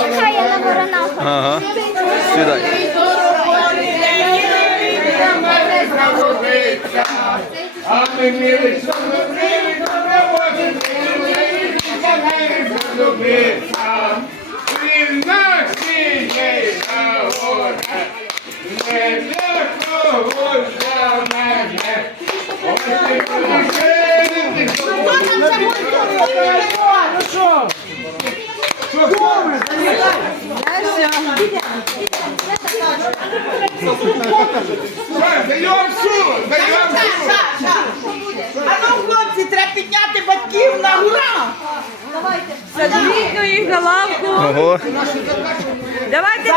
Чекай, я на барана хочу. Ага. Сідай. А ми мили, що ми мили, то не може не подобиться. Даємо суд, даємо суд. А ну, хлопці, треба підняти батьків на ура! Садіть їх на лавку. Давайте.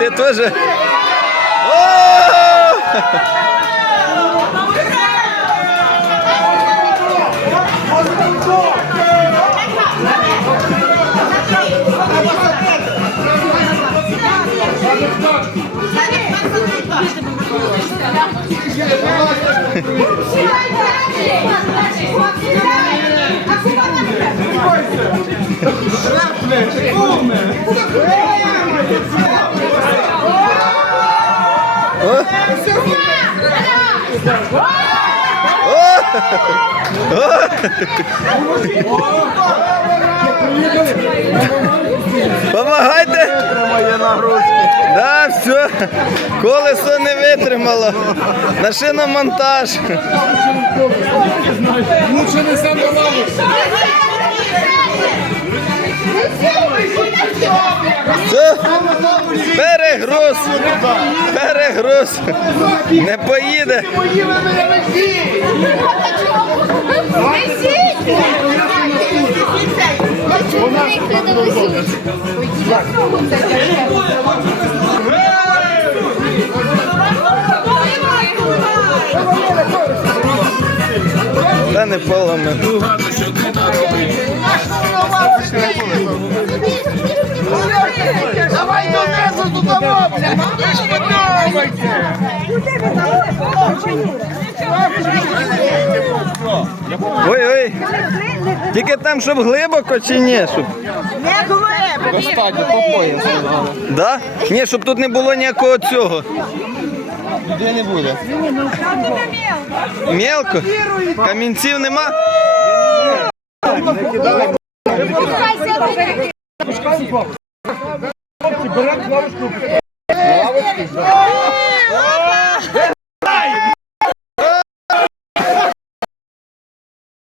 Щоб піти теж. О! Помагайте! Да, все. Колесо не витримало. На шиномонтаж. Лучше не сам Перегруз. Перегруз. Не поїде. Та не поломе. Ой, ой. Тільки там, щоб глибоко чи ні? Щоб... Не глибоко! Да? Ні, щоб тут не було ніякого цього. Де не буде? Мелко? Камінців нема? Хлопці, беремо зараз купити.